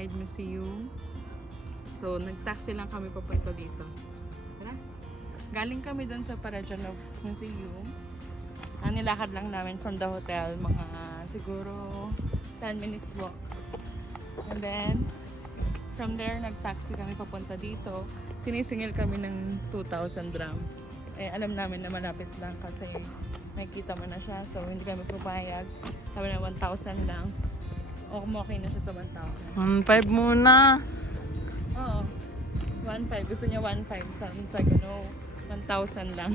Genocide Museum. So, nag-taxi lang kami papunta dito. Tara. Galing kami dun sa Parajanov Museum. Nilakad lang namin from the hotel, mga siguro 10 minutes walk. And then, from there, nag-taxi kami papunta dito. Sinisingil kami ng 2,000 dram. Alam namin na malapit lang kasi nakikita mo na siya. So, hindi kami pumayag. Sabi na 1,000 lang. O, okay na siya sa 1,000. 1.5 muna. Oo. 1,500. Gusto niya 1,500. Sa gano, 1,000 lang.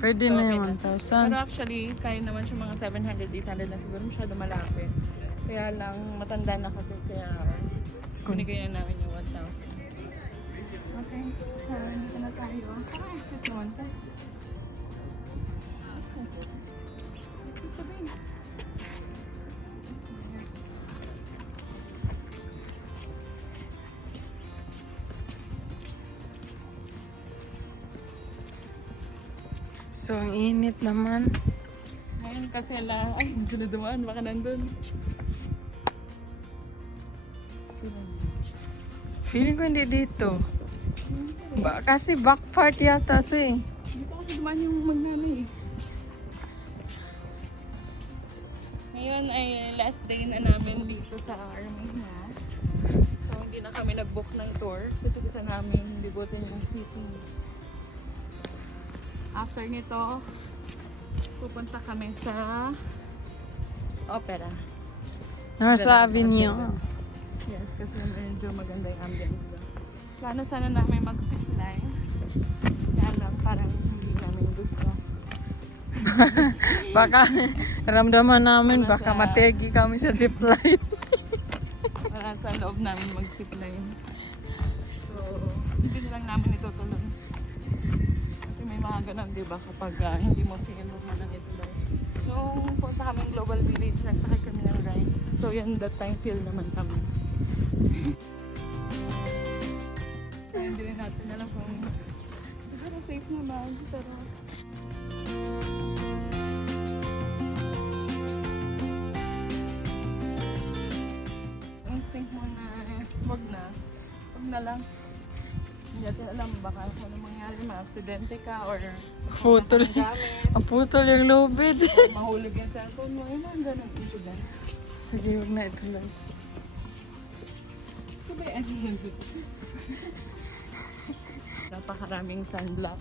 Pwede So, na okay yung na. 1,000. Pero actually, kaya naman siya mga 700, 800 na siguro masyado malapit. Kaya lang, matanda na kasi. Kaya, binigay na namin yung 1,000. Okay. So, dito na tayo. Saka exit naman siya. Exit pa din. So, ang init naman. Ngayon kasi lang, ay, sunod naman, baka nandun. Feeling ko hindi dito. Kasi back part yata to eh. Dito kasi dumaan yung magnano eh. Ngayon ay last day na namin dito sa Armenia. So hindi na kami nag-book ng tour kasi gusto namin libutin yung city. After nito, pupunta kami sa opera. North Avenue. Yes, kasi medyo maganda yung ambience doon. Plano sana namin mag-zipline. Kaya lang, parang hindi namin gusto. Baka ramdaman namin, Wala baka sa- mategi kami sa zipline. Wala sa loob namin mag-zipline. So, hindi na lang namin itutuloy. Kasi may mga ganun, di ba? Kapag hindi mo feel, huwag mo nang ituloy. Nung punta kami Global Village, nagsakay kami ng ride. So, yun, that time feel naman kami. Hindi rin natin alam kung siguro safe naman, pero instinct mo na wag na lang. Hindi natin alam baka kung ano mangyari, ma-aksidente ka or Putol. gamit, Ang putol yung lubid. or mahulog yung cellphone mo, yun ang ganun incident. Sige, huwag na ituloy. Sabay napakaraming sunblock.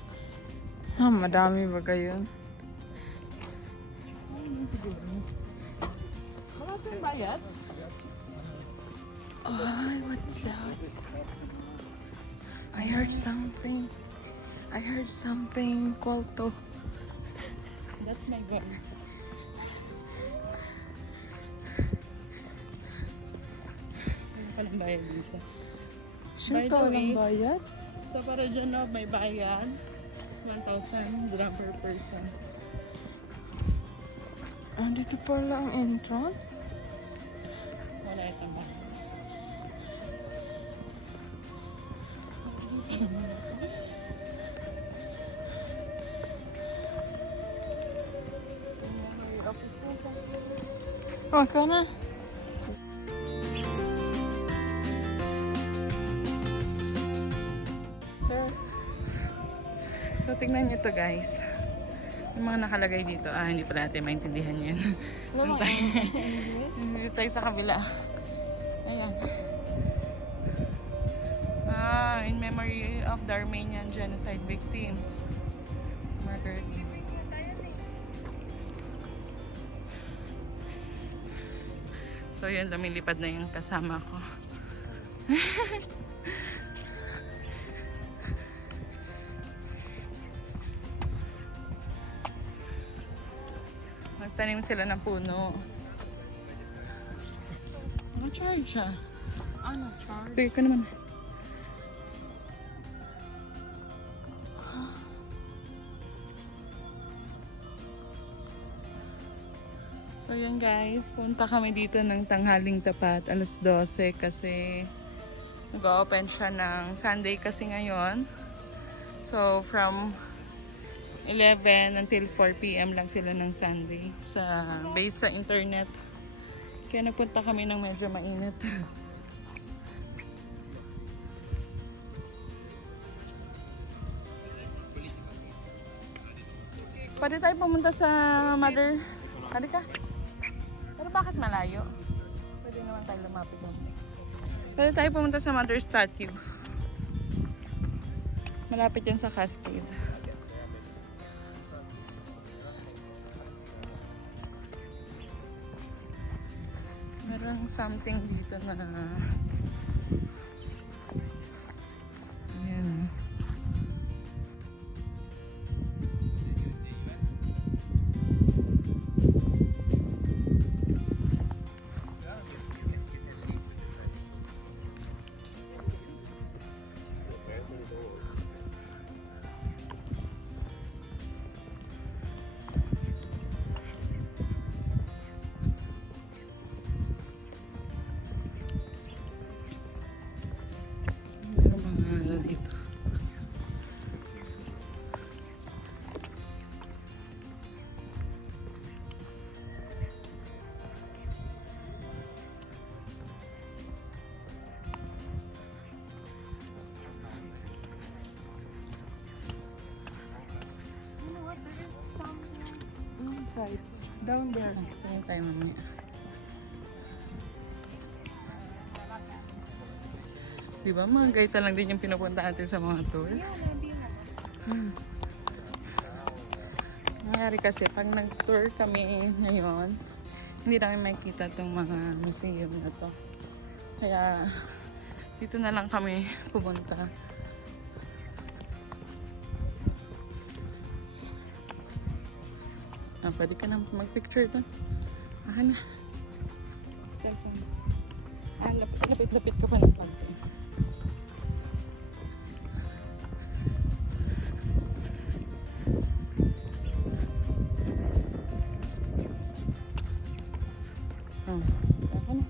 Madami ba gayon? Wala pa yung bayad? Ay, what's that? I heard something. I heard something. Kwalto. That's my guns. Hindi pa lang bayad dito. Sure By ka the walang way, bayad? So para dyan no, may bayad. 1,000 dram per person. Dito pala ang entrance? Wala itong bayad. Oh, ikaw na. Sir. So tingnan niyo to guys. Yung mga nakalagay dito, hindi pa natin maintindihan yan. Wala bang English? Dito tayo sa kabila. Ayan. In memory of the Armenian genocide victims. Murdered. So yun, lumilipad na yung kasama ko. Nagtanim sila ng puno. Ano charge siya? Ano, charge? Sige ka naman. So yun guys, punta kami dito ng tanghaling tapat, alas 12 kasi nag-open siya ng Sunday kasi ngayon. So from 11 until 4 PM lang sila ng Sunday based sa internet. Kaya nagpunta kami ng medyo mainit. Pwede tayo pumunta sa Mother... Pwede ka? Pero bakit malayo? Pwede naman tayo lumapit doon. Pwede tayo pumunta sa Mother Statue. Malapit yan sa Cascade. Merong something dito na... Ayan. Merong mga dito. Inside. Down there. Tingin tayo mamaya. Diba mga gaita lang din yung pinupunta natin sa mga tour? Nangyari kasi pag nag-tour kami ngayon, hindi namin makikita itong mga museum na to. Kaya dito na lang kami pumunta. Pwede ka na mag-picture doon. Na. Cellphone. Lapit-lapit ka pa ng konti. Ako na.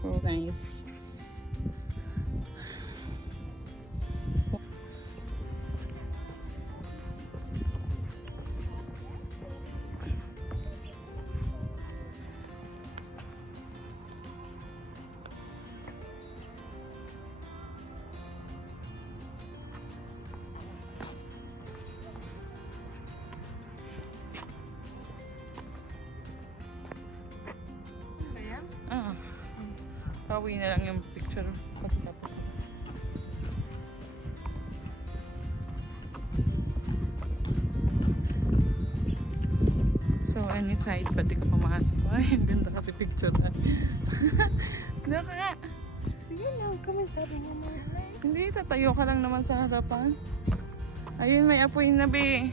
So nice. Pauwi na lang yung picture pagkatapos. So, any side, pwede ka pumasok. Ay, ang ganda kasi picture na. Doon ka nga. Sige na, kami sabi mo na. Hindi, tatayo ka lang naman sa harapan. Ayun, may apoy na be.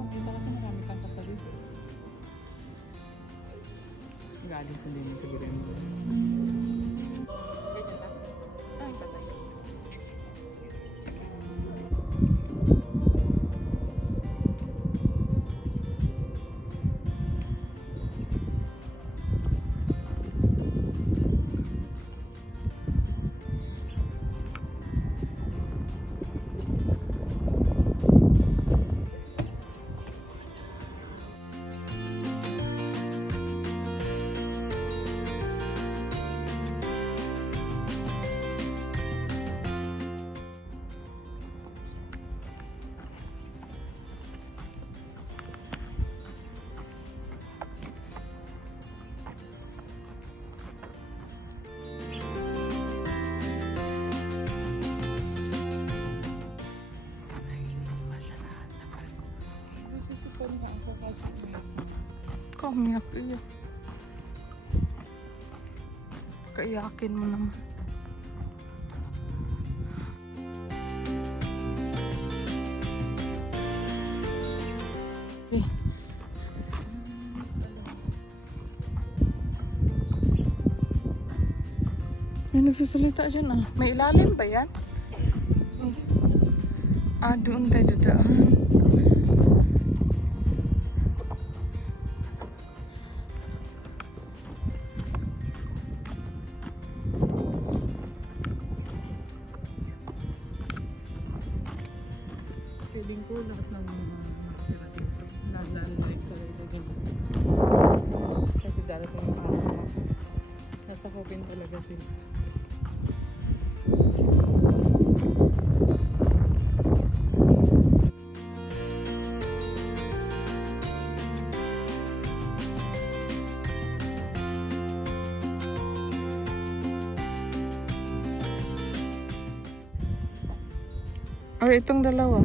Pakita kasi marami kang kapatid. Galing sa din sa gilid mo. Ganyan lang. Ay, patay. Nainis pa siya lahat. Nakal ko. Nasusupon nga ako kasi. Kamiyak iya. Kaiyakin mo naman. Eh. May nagsasalita dyan ah. May ilalim ba yan? Ah, doon tayo dadaan. Feeling ko lahat ng mga nakatira dito. Nag-landline sa lalagyan. Kasi darating yung araw na nasa Hopin talaga sila. Or itong dalawa.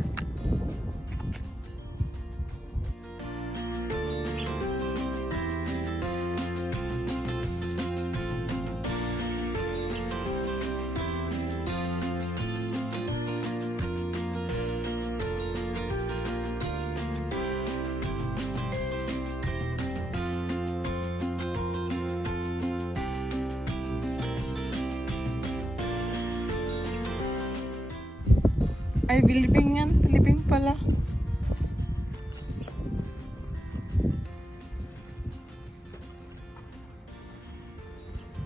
Ay, Bilibing yan. Bilibing pala.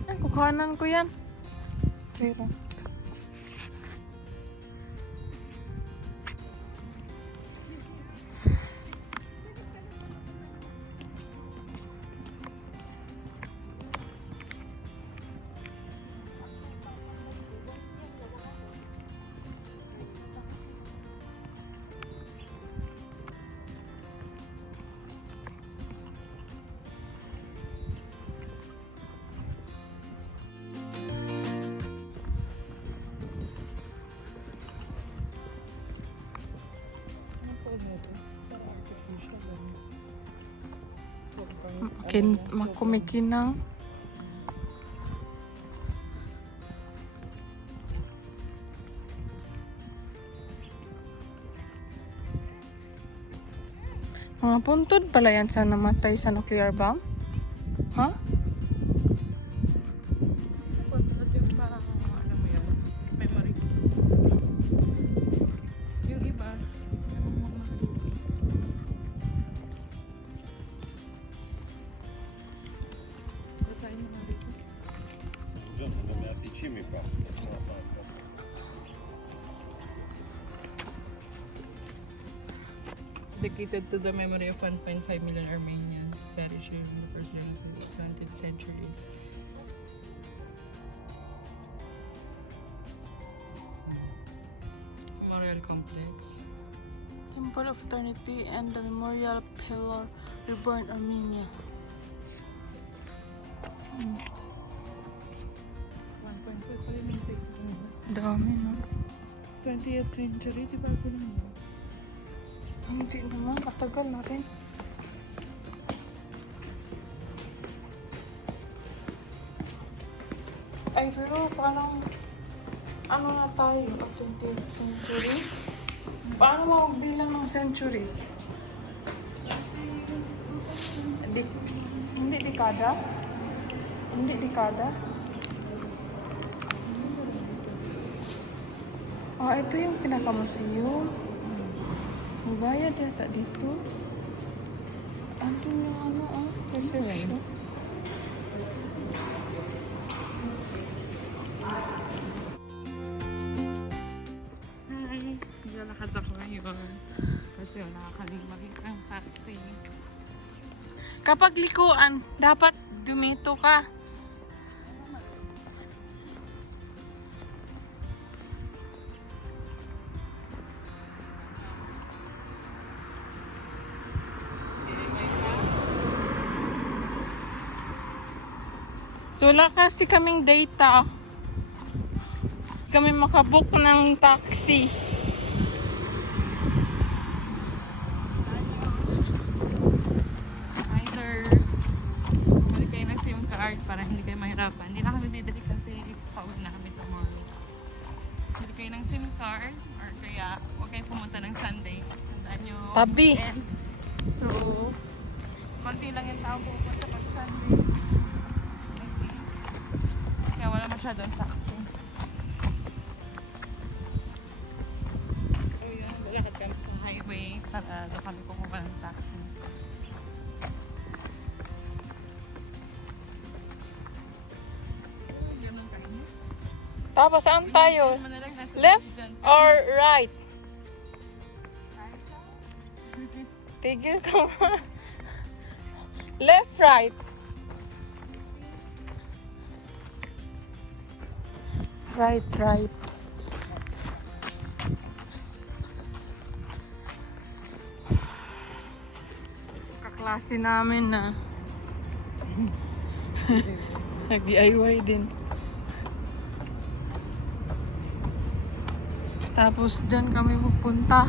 Ay, kukuhanan ko yan. Pero. Makumikinang. Mga puntod pala yan sa namatay sa nuclear bomb? Ha? Pagkat yung parang, alam mo yun, memories. Yung iba, yung mga basahin mo na dito. Dedicated to the memory of 1.5 million Armenians perished during the first days of the 20th centuries. Memorial Complex. Temple of Eternity and the Memorial Pillar, Reborn Armenia. 1.5 pa rin yung text mo. Dami, no? 20th century, di ba ako lang mo? Hindi naman, katagal na rin. Ay, pero parang ano na tayo, 20th century? Paano magbilang ng century? Hindi dekada? Hindi dekada? Ah, ito yung pinaka-museum. Magbayad yata dito. Andun yung ano, reception. Hi! Naglalakad ako ngayon. Kasi wala kaming makitang taxi. Kapag likuan, dapat dumito ka. So wala kasi kaming data. Kami makabook ng taxi. Either bumili kayo ng SIM card para hindi kayo mahirapan. Hindi na kami bibili kasi pauwi na kami tomorrow. Bili kayo ng SIM card or kaya huwag kayo pumunta ng Sunday. Tandaan nyo. Tabi. weekend. So, konti lang yung tao pupunta pag Sunday. Kaya wala masyadong taxi. So yun, lalakad kami sa highway para doon kami kukuha ng taxi. Ganun kayo. Tapos saan tayo? Manalang nasa Left dyan. or right? Tigil ka nga. Left, right. Right, right. Kaklase namin na. Nag-DIY din. Tapos dyan kami pupunta.